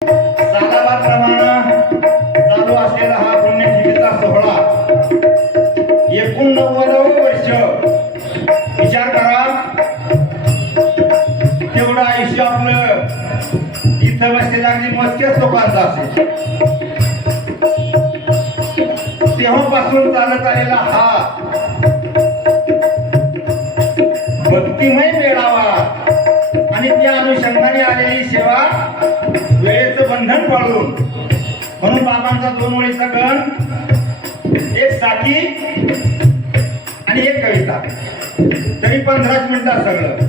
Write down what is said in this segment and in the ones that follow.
सालाबादप्रमाणे चालू असलेला हा पुण्यतिथीचा सोहळा 89वं वर्ष. विचार करा, तेवढं आयुष्य आपलं इथं बसलेल्या अगदी मोजक्याच लोकांचं असेल. तेव्हापासून चालत आलेला हा भक्तिमय मेळावा आणि त्या अनुषंगाने आलेली सेवा वेळेचं बंधन पाळून, म्हणून बाबांचा 2 ओळीचा गण, एक साखी आणि एक कविता, तरी 15 मिनिटात सगळं.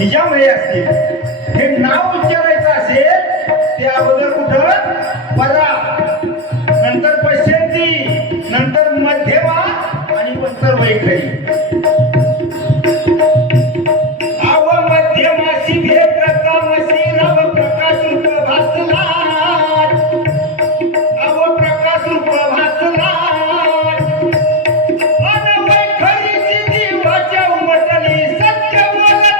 निजामळे असतील, हे नाव उच्चारायचं असेल ते अगोदर कुठं परा, नंतर पश्यंती, नंतर मध्यमा आणि नंतर वैखरी. आव मध्यमासी भेटतामसी नव प्रकाश रूप भासला, आव प्रकाश रूप भासला, अन वैखरीची जीवाच्या उमटली सत्य बोलत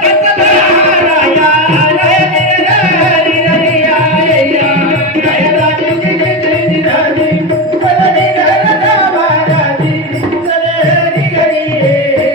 Yeah.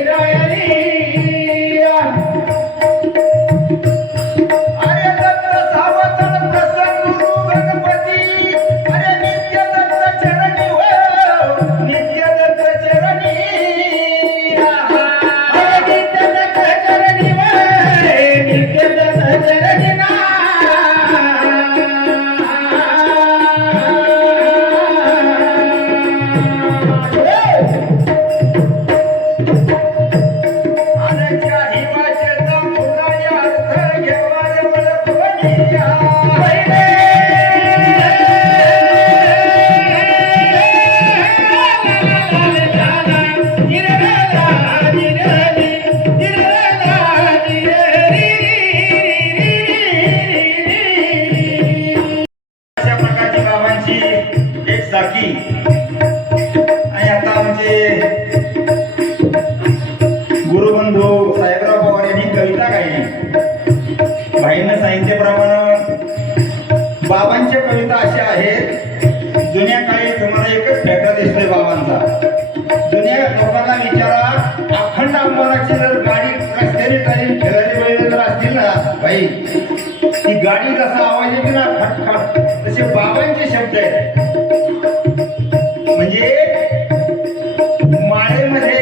बघा. जुन्या लोकांना विचारा, अखंड अंबानाची जर गाडी रस्त्याने चालेल खेळायला वेळेला जर असतील ना बाई, ती गाडी जसा आवाज येते ना खटखट, तसे बाबांचे शब्द आहेत. म्हणजे माळेमध्ये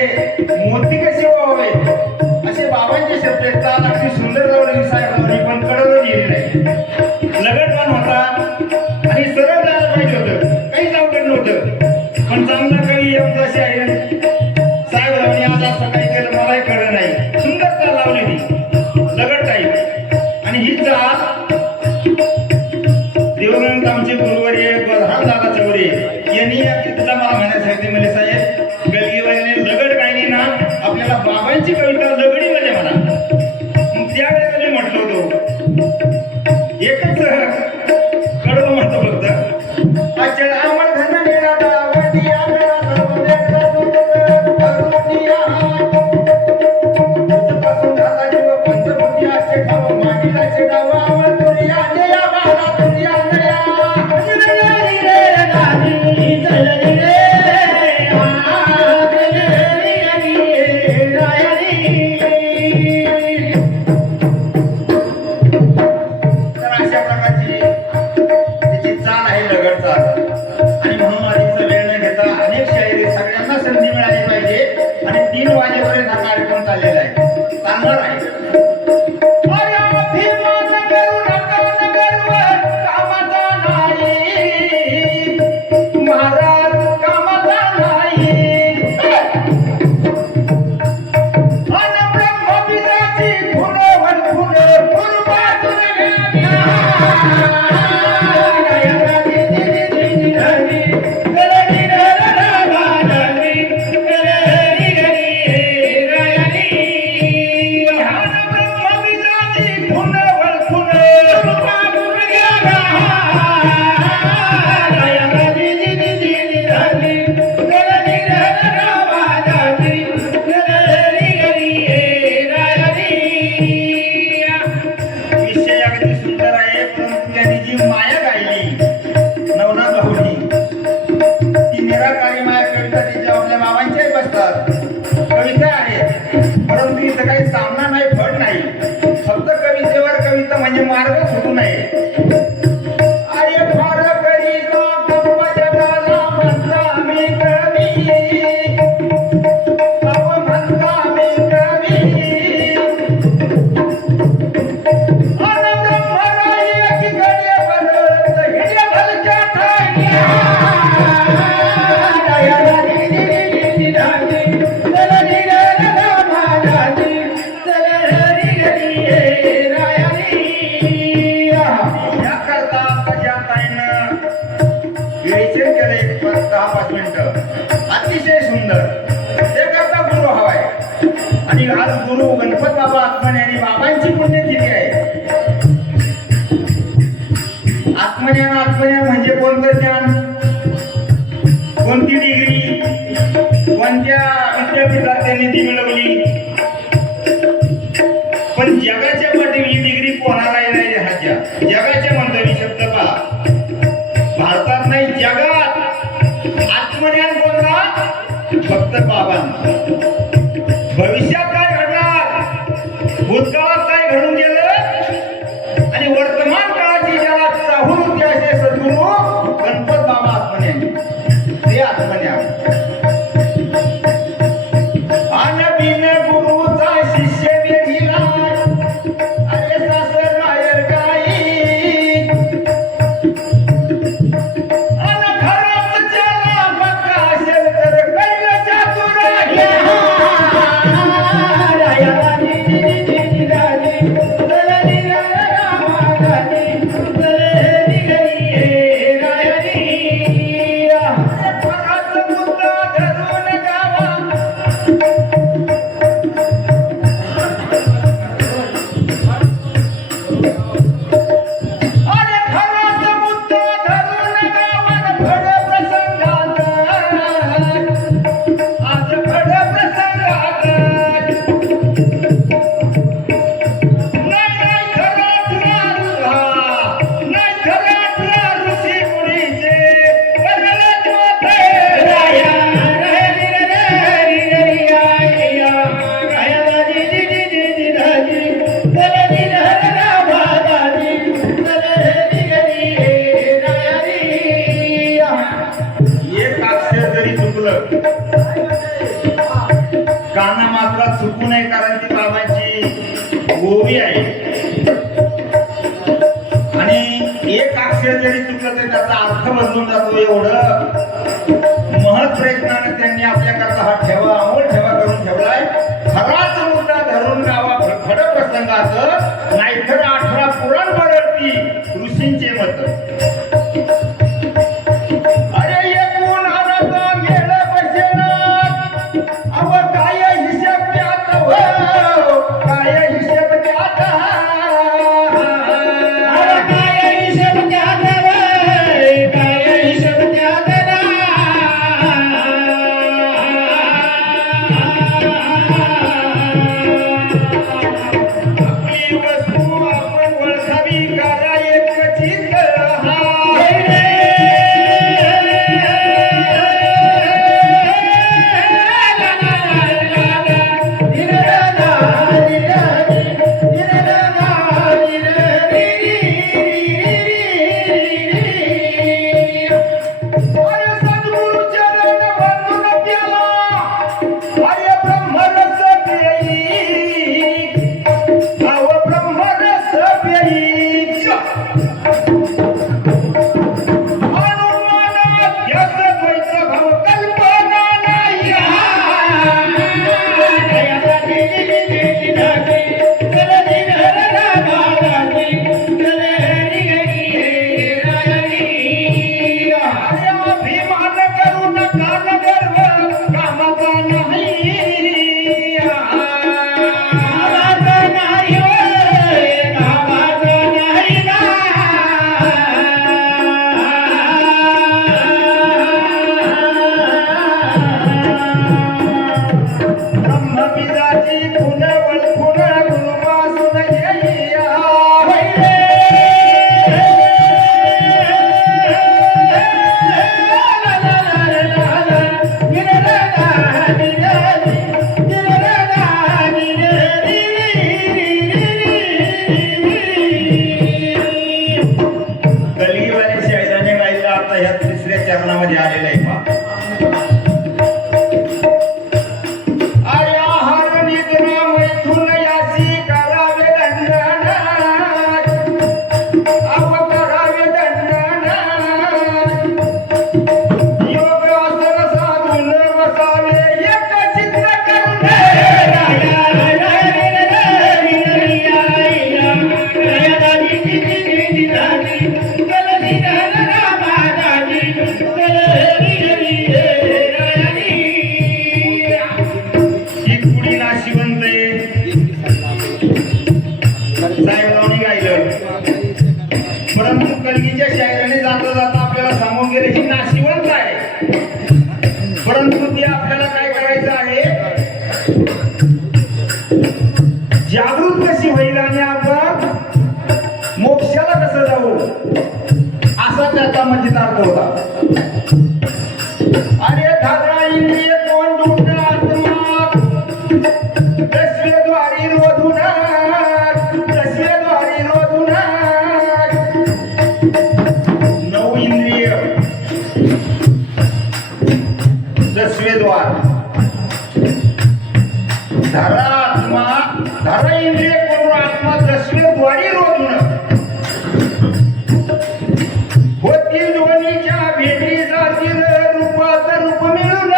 मोती कसे व्हावेत असे बाबांचे शब्द आहेत. चाल अगदी सुंदर लावली, साहेब लावली, पण कडवून गेली नाही. लगटपण होता आणि सरळ जायला पाहिजे होतं, काहीच अवघड नव्हतं. पण चांगला कवी जसे आहे साहेब लावणी, आज असं काही केलं मलाही कळलं नाही. सुंदर चाल लावली ती लगट टाईप. आणि ही चाल देवगण आमचे गुरुवारी बलराम दादा चौरे यांनी तुला मला म्हणायचं आहे ते म्हणजे साहेब गलगीवाल्याने लगड गायली ना, आपल्याला बाबांची कविता लगडी मध्ये म्हणा. मग त्यावेळेस मी म्हटलं होतो एकच कडवं म्हणतो फक्त, अचल अमर धन निरादा वदिया मेरा सर्व व्यक्त भगवतिया तुझपासून झाला जीव पंचभूती असे ठाव मागीला शेडावा अमर तुरिया नया बाला तुरिया नया कविता आहे, परंतु इथं काही सामना नाही, फळ नाही. फक्त कवितेवर कविता म्हणजे मार्ग सुटू नये. अरे फार करी गप्पा जगाला म्हणता मी कवी, म्हणता मी कवी. अन ब्रह्मराई की गडे बनत हिडे भलत्या ठाया. अतिशय सुंदर ते करता गुरु हवाय. आणि आज गुरु गणपत बाबा आत्मने आणि बाबांची पुण्यतिथी आहे. आत्मज्ञान आत्मज्ञान म्हणजे कोणतं ज्ञान, कोणती डिग्री, कोणत्या विद्यापीठात त्यांनी ती मिळवली. पण जगाच्या पाठीवर ही डिग्री कोणालाही नाही राहायच्या. जगाच्या म्हणतो मी शब्द पहा, भारतात नाही जगात आत्मज्ञान कोणता, फक्त बाबांना. भविष्यात काय घडणार, भूतकाळात काय घडून गेलं आणि वर्तमान काळाची ज्याला चाहूल होती असे सद्गुरू गणपत बाबा आत्मज्ञान, ते आत्मज्ञान. बिन गुरुचा शिष्य वेढीला, अरे सासर माहेर गाई. सुचलं काना मात्र चुकू नये कारण ती बाबांची गोवी आहे आणि एक अक्षर जरी चुकलं तर त्याचा अर्थ बदलून जातो एवढं महत् प्रयत्नाने त्यांनी आपल्याकरता हा ठेवा अमोल ठेवा करून ठेवलाय खराच मुद्दा धरून गावा खड प्रसंगाचं नाहीतर 18 पुराण बरळती ऋषींचे मत चरणामध्ये आलेला आहे पहा परंतु कलगीच्या शायराने जाता जाता आपल्याला सांगून गेले ही नाशिवंत आहे परंतु ती आपल्याला काय करायचं आहे जागृत कशी होईल आणि आपण मोक्षाला कसं जाऊ असा त्याचा मजेदार होता अरे धारा इंद्रिय कोण डुंड आत्मा दशवेद्वारी रोधुनार दशवेद्वारी रोधुनार 9 इंद्रिय दशवेद्वार धारा आत्मा धारा इंद्रिय कोण आत्मा दशवेद्वारी रोधुनार होतील दोन्हीच्या भेटी जातील रूपात रूप मिळून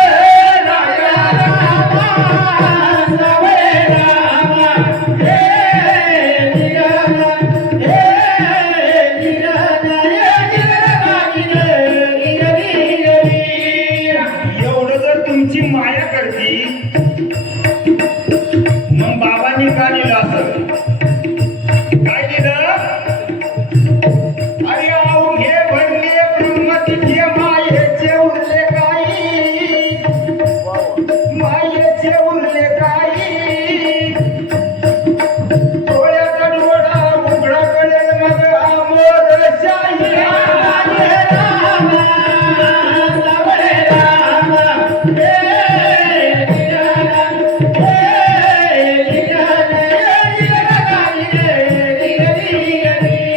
एवढं जर तुमची माया करती मग बाबांनी का दिलं असं काय दिलं अरे अवघे भरले ब्रह्मतिचे मायेचे उरले काही मायेचे उरले काही डोळ्याचा डोळा उघडा कळेल मग अमोर शाही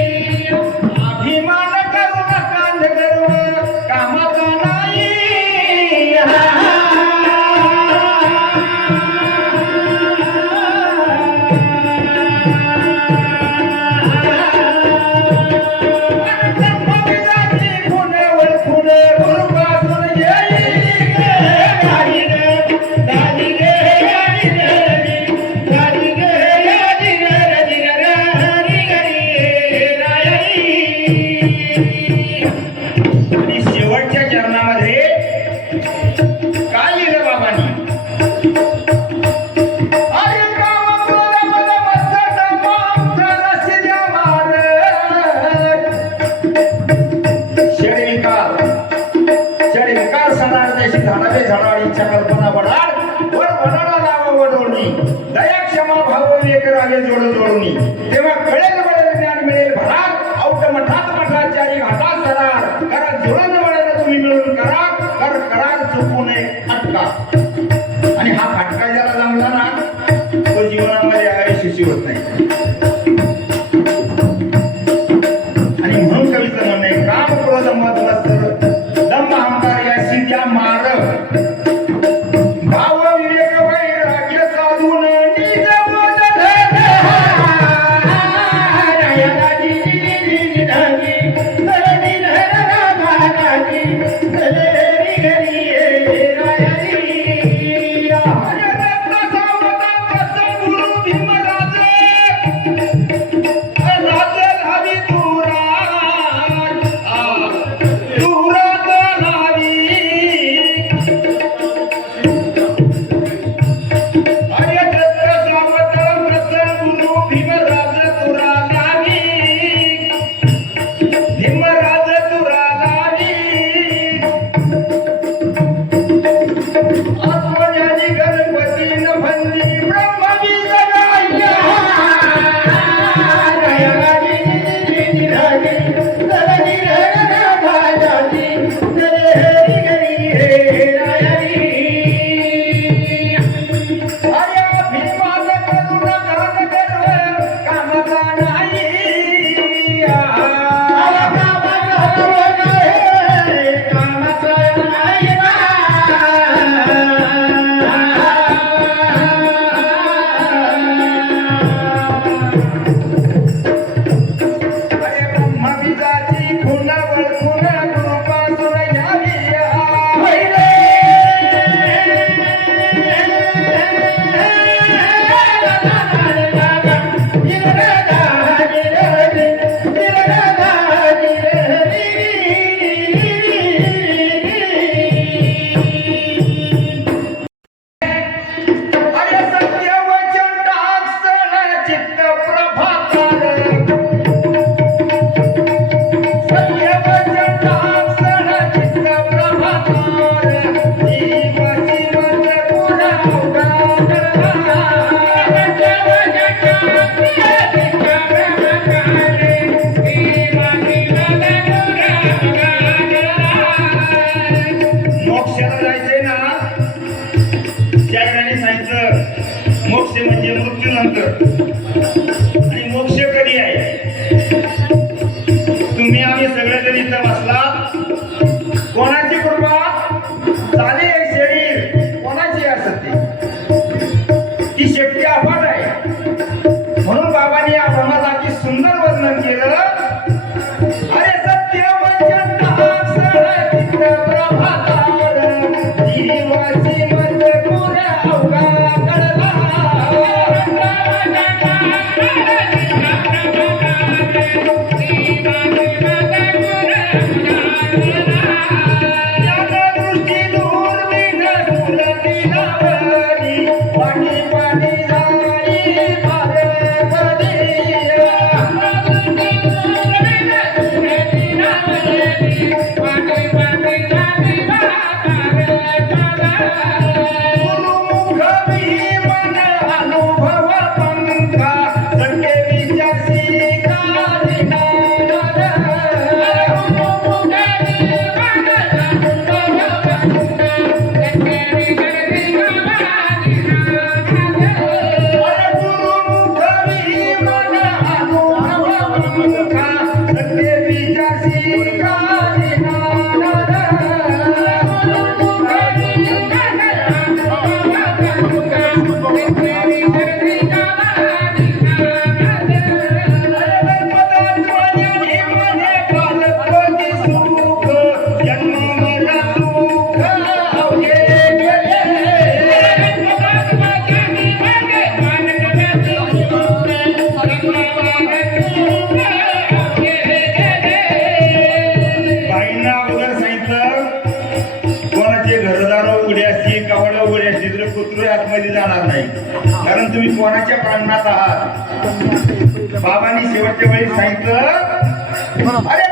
अभिमान करू नका गर्व कामाचा नाही वडाळीच्या कल्पना वडाळ वर वडाळा लावा वडोळणी दया क्षमा भाव विवेक रागे जोड जोडणी तेव्हा कळेल वळेल ज्ञान मिळेल भरात औट मठात मठाचारी घाटात सरार करा जुळण वळेल तुम्ही मिळून करा कर करार चुकू नये अटका आणि हा फटका ज्याला जमला ना तो जीवनामध्ये आयुष्याची होत नाही आणि म्हणून कवीचं म्हणणं आहे काम क्रोध मद मत्सर दंभ अहंकार याशी द्या मार भाव विवेक वैराग्य साधून निज बोध मोक्ष म्हणजे मृत्यूनंतर आणि मोक्ष कधी आहे तुम्ही आम्ही सगळेजण इथं बसला कोणाची कृपा झाली हे शरीर कोणाची असते ती शक्ती अफाट आहे म्हणून बाबांनी या ब्रह्मासाठी सुंदर वर्णन केलं अरे सत्य वचन प्रभातार जीवाची मजकूर अवघा आतमध्ये जाणार नाही कारण तुम्ही कोणाच्या प्रांगणात आहात बाबांनी शेवटच्या वेळी सांगितलं अरे